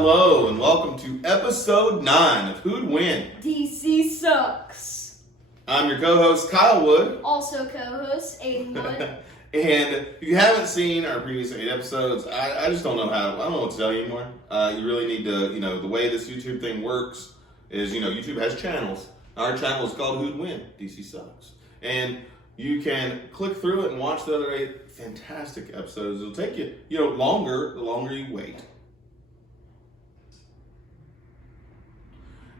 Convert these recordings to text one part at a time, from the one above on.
Hello and welcome to episode 9 of Who'd Win? DC Sucks. I'm your co-host Kyle Wood. Also co-host Aidan Wood. And if you haven't seen our previous 8 episodes, I just don't know I don't know what to tell you anymore. You really need to, the way this YouTube thing works is, YouTube has channels. Our channel is called Who'd Win? DC Sucks. And you can click through it and watch the other 8 fantastic episodes. It'll take you, longer the longer you wait.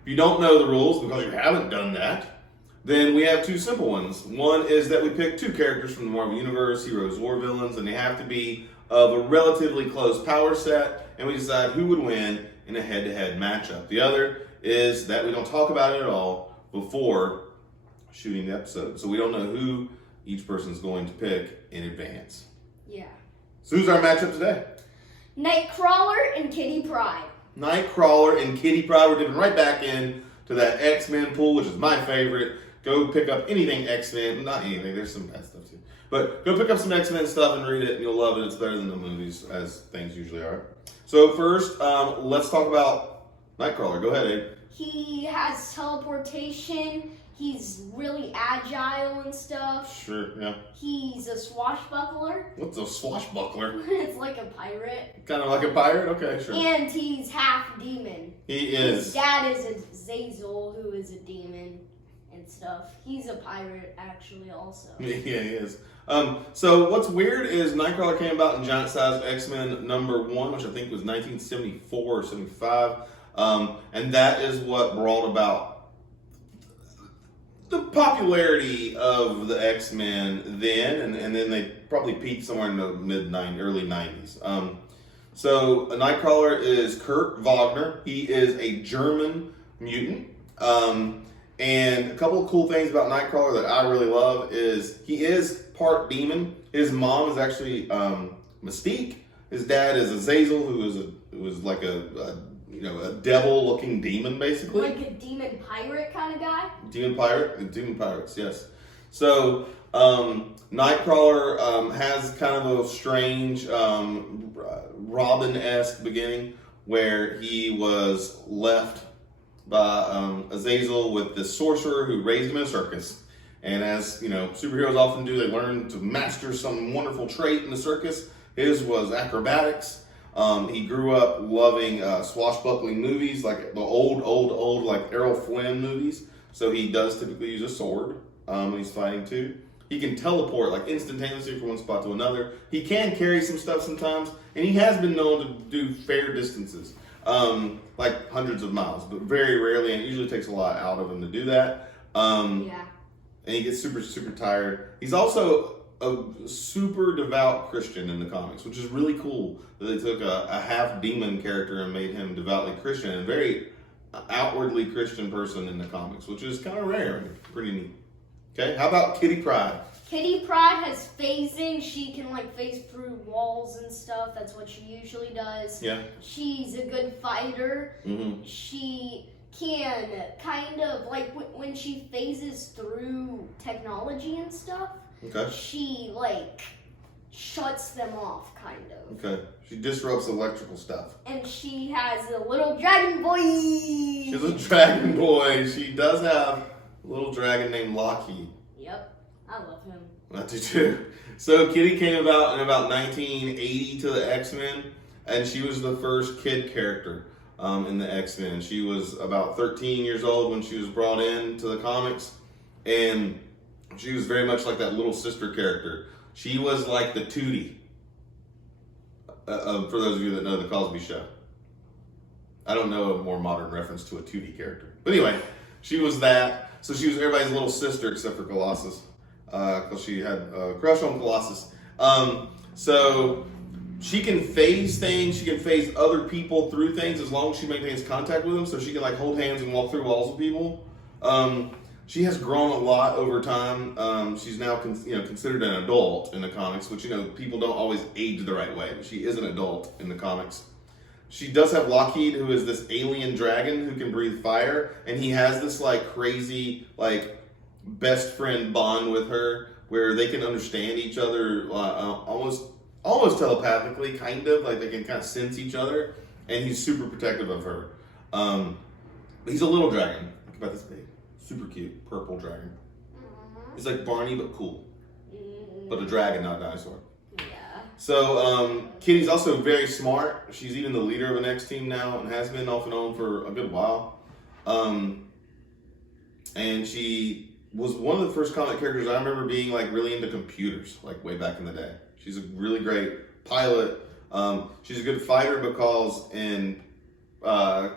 If you don't know the rules because you haven't done that, then we have 2 simple ones. One is that we pick 2 characters from the Marvel Universe, heroes or villains, and they have to be of a relatively close power set, and we decide who would win in a head-to-head matchup. The other is that we don't talk about it at all before shooting the episode, so we don't know who each person's going to pick in advance. Yeah. So who's our matchup today? Nightcrawler and Kitty Pryde. Nightcrawler and Kitty Pryde. We're dipping right back in to that X-Men pool, which is my favorite. Go pick up anything X-Men. Not anything. There's some bad stuff too. But go pick up some X-Men stuff and read it, and you'll love it. It's better than the movies, as things usually are. So first, let's talk about Nightcrawler. Go ahead, Abe. He has teleportation. He's really agile and stuff. Sure, yeah. He's a swashbuckler. What's a swashbuckler? It's like a pirate. Kind of like a pirate? Okay, sure. And he's half demon. He is. His dad is a Zazel, who is a demon and stuff. He's a pirate, actually, also. Yeah, he is. So what's weird is Nightcrawler came about in Giant Size X-Men number 1, which I think was 1974 or 75. And that is what brought about the popularity of the X-Men then, and then they probably peaked somewhere in the early 90s. So a Nightcrawler is Kurt Wagner. He is a German mutant. And a couple of cool things about Nightcrawler that I really love is he is part demon. His mom is actually Mystique. His dad is Azazel, who is like a devil-looking demon, basically. Like a demon pirate kind of guy? Demon pirates, yes. So, Nightcrawler has kind of a strange Robin-esque beginning where he was left by Azazel with this sorcerer who raised him in a circus. And as, superheroes often do, they learn to master some wonderful trait in the circus. His was acrobatics. He grew up loving swashbuckling movies, like the old, like Errol Flynn movies. So he does typically use a sword when he's fighting too. He can teleport like instantaneously from one spot to another. He can carry some stuff sometimes, and he has been known to do fair distances, like hundreds of miles, but very rarely, and it usually takes a lot out of him to do that. Yeah. And he gets super, super tired. He's also a super devout Christian in the comics, which is really cool that they took a half demon character and made him devoutly Christian and very outwardly Christian person in the comics, which is kind of rare and pretty neat. Okay, how about Kitty Pryde? Kitty Pryde has phasing. She can phase through walls and stuff. That's what she usually does. Yeah. She's a good fighter. Mm-hmm. She can kind of when she phases through technology and stuff. Okay. She shuts them off, kind of. Okay. She disrupts electrical stuff. And she has a little dragon boy. She's a dragon boy. She does have a little dragon named Lockheed. Yep. I love him. I do too. So Kitty came about in about 1980 to the X-Men, and she was the first kid character in the X-Men. She was about 13 years old when she was brought into the comics, and she was very much like that little sister character. She was like the Tootie. For those of you that know the Cosby Show. I don't know a more modern reference to a Tootie character. But anyway, she was that. So she was everybody's little sister except for Colossus. Because she had a crush on Colossus. So she can phase things. She can phase other people through things as long as she maintains contact with them. So she can hold hands and walk through walls with people. She has grown a lot over time. She's now considered an adult in the comics, which people don't always age the right way, but she is an adult in the comics. She does have Lockheed, who is this alien dragon who can breathe fire, and he has this crazy best friend bond with her where they can understand each other almost telepathically, kind of they can kind of sense each other. and he's super protective of her. But he's a little dragon, like about this big, super cute, purple dragon. He's like Barney but cool, but a dragon, not a dinosaur. Yeah. So Kitty's also very smart. She's even the leader of the next team now, and has been off and on for a good while. And she was one of the first comic characters I remember being like really into computers, like way back in the day. She's a really great pilot. She's a good fighter because in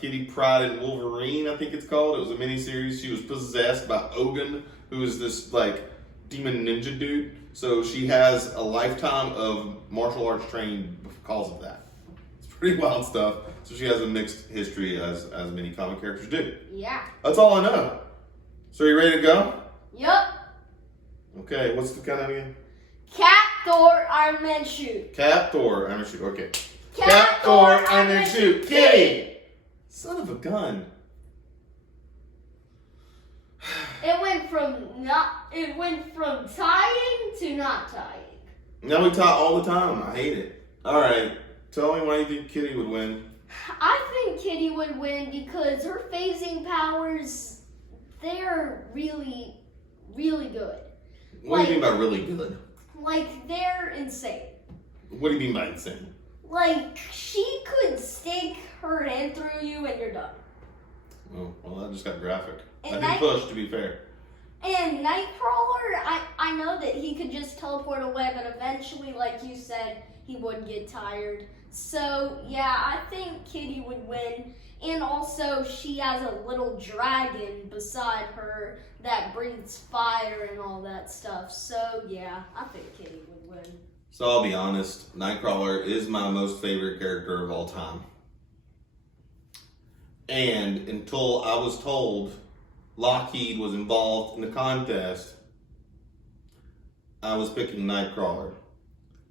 Kitty Pryde and Wolverine, I think it's called. It was a miniseries. She was possessed by Ogun, who is this like demon ninja dude. So she has a lifetime of martial arts training because of that. It's pretty wild stuff. So she has a mixed history as many comic characters do. Yeah. That's all I know. So are you ready to go? Yup. Okay, what's the countdown again? Cat, Thor, Iron Man, shoot. Cat, Thor, Iron Man, shoot. Okay. Cat, Thor, Iron Man, shoot. Kitty! Son of a gun. It went from tying to not tying. Now we talk all the time. I hate it. All right. Tell me why you think Kitty would win. I think Kitty would win because her phasing powers, they're really, really good. What do you mean by really good? Like, they're insane. What do you mean by insane? Like, she could stick her hand through you and you're done. Oh, well, that just got graphic. And I did push, to be fair. And Nightcrawler, I know that he could just teleport away, but eventually, like you said, he would get tired. So, yeah, I think Kitty would win. And also, she has a little dragon beside her that breathes fire and all that stuff. So, yeah, I think Kitty would win. So I'll be honest, Nightcrawler is my most favorite character of all time. And until I was told Lockheed was involved in the contest, I was picking Nightcrawler.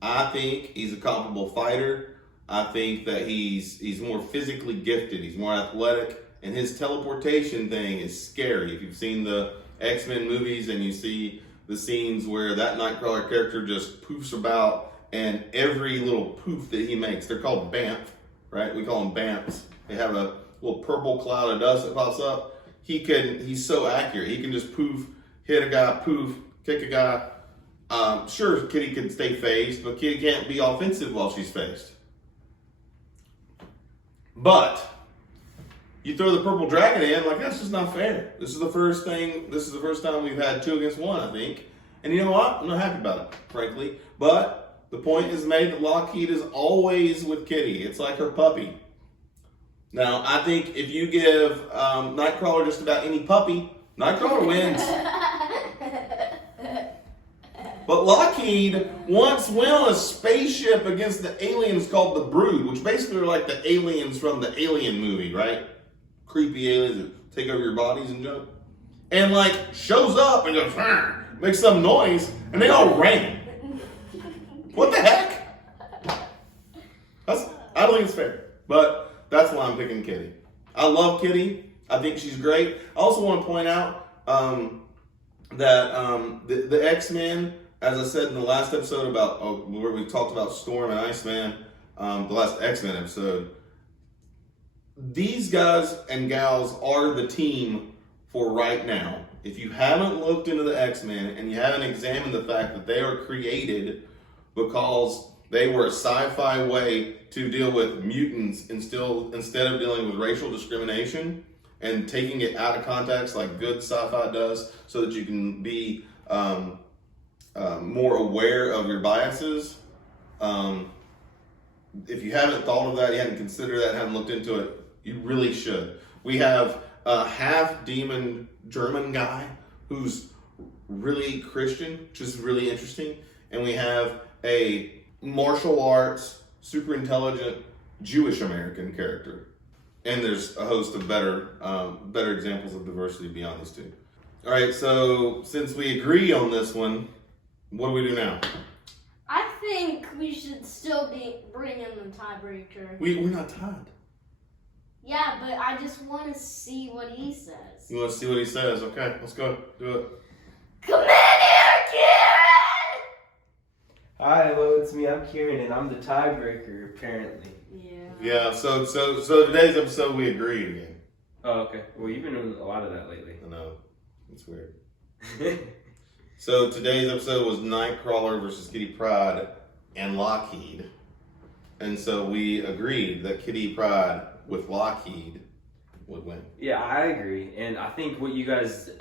I think he's a comparable fighter. I think that he's more physically gifted. He's more athletic. And his teleportation thing is scary. If you've seen the X-Men movies and you see the scenes where that Nightcrawler character just poofs about, and every little poof that he makes, they're called BAMF, right? We call them BAMFs. They have a little purple cloud of dust that pops up. He's so accurate. He can just poof, hit a guy, poof, kick a guy. Sure, Kitty can stay phased, but Kitty can't be offensive while she's phased. But you throw the purple dragon in, like, that's just not fair. This is the first time we've had 2 against 1, I think. And you know what? I'm not happy about it, frankly. But the point is made that Lockheed is always with Kitty. It's like her puppy. Now, I think if you give Nightcrawler just about any puppy, Nightcrawler wins. But Lockheed once went on a spaceship against the aliens called the Brood, which basically are like the aliens from the Alien movie, right? Creepy aliens that take over your bodies and junk. And like shows up and goes, makes some noise, and they all ran. What the heck? I don't think it's fair. But that's why I'm picking Kitty. I love Kitty. I think she's great. I also want to point out that the X-Men, as I said in the last episode about where we talked about Storm and Iceman, the last X-Men episode, these guys and gals are the team for right now. If you haven't looked into the X-Men and you haven't examined the fact that they are created because they were a sci-fi way to deal with mutants instead of dealing with racial discrimination and taking it out of context like good sci-fi does, so that you can be more aware of your biases. If you haven't thought of that, you haven't considered that, haven't looked into it, you really should. We have a half-demon German guy who's really Christian, which is really interesting. And we have a martial arts, super intelligent Jewish American character. And there's a host of better examples of diversity beyond these two. All right, so since we agree on this one, what do we do now? I think we should still bring in the tiebreaker. We're not tied. Yeah, but I just want to see what he says. You want to see what he says? Okay, let's go. Do it. Come in here, kid! Hi, hello, it's it's me. I'm Kieran, and I'm the tiebreaker, apparently. Yeah. So today's episode we agreed again. Oh, okay. Well, you've been doing a lot of that lately. I know. It's weird. So today's episode was Nightcrawler versus Kitty Pryde and Lockheed. And so we agreed that Kitty Pryde with Lockheed would win. Yeah, I agree. And I think what you guys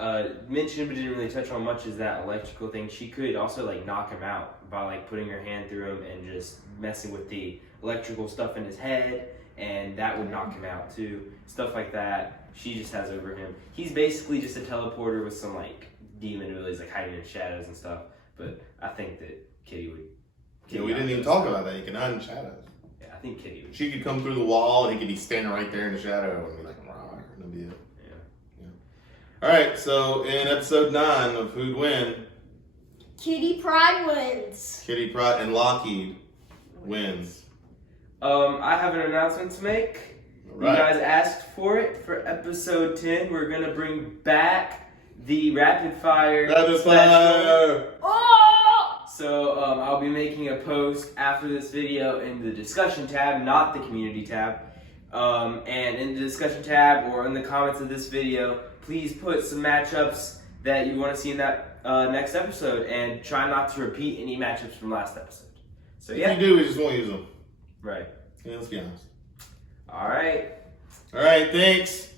mentioned but didn't really touch on much is that electrical thing. She could also like knock him out by like putting her hand through him and just messing with the electrical stuff in his head, and that would knock him out too. Stuff like that she just has over him. He's basically just a teleporter with some like demon abilities, like hiding in shadows and stuff. But I think that Kitty would. Yeah, we didn't even talk about that. You can hide in shadows. Yeah, I think Kitty would. She could come through the wall and he could be standing right there in the shadow and be like, "Rah," no deal. Yeah. All right, so in episode 9 of Who'd Win, Kitty Pryde wins. Kitty Pryde and Lockheed wins. I have an announcement to make. All right. You guys asked for it for episode 10. We're gonna bring back the rapid fire. Rapid fire! Oh! So I'll be making a post after this video in the discussion tab, not the community tab. And in the discussion tab or in the comments of this video, please put some matchups that you want to see in that next episode, and try not to repeat any matchups from last episode. So yeah. If you do, we just won't use them. Right. Yeah, let's be honest. All right. All right, thanks.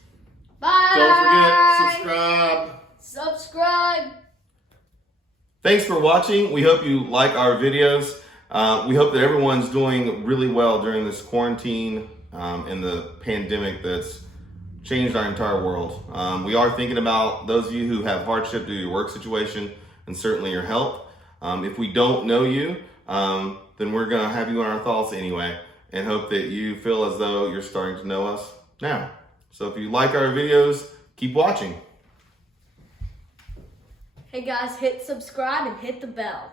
Bye. Don't forget, subscribe. Subscribe. Thanks for watching. We hope you like our videos. We hope that everyone's doing really well during this quarantine and the pandemic that's changed our entire world. We are thinking about those of you who have hardship due to your work situation and certainly your health. If we don't know you, then we're going to have you in our thoughts anyway, and hope that you feel as though you're starting to know us now. So if you like our videos, keep watching. Hey guys, hit subscribe and hit the bell.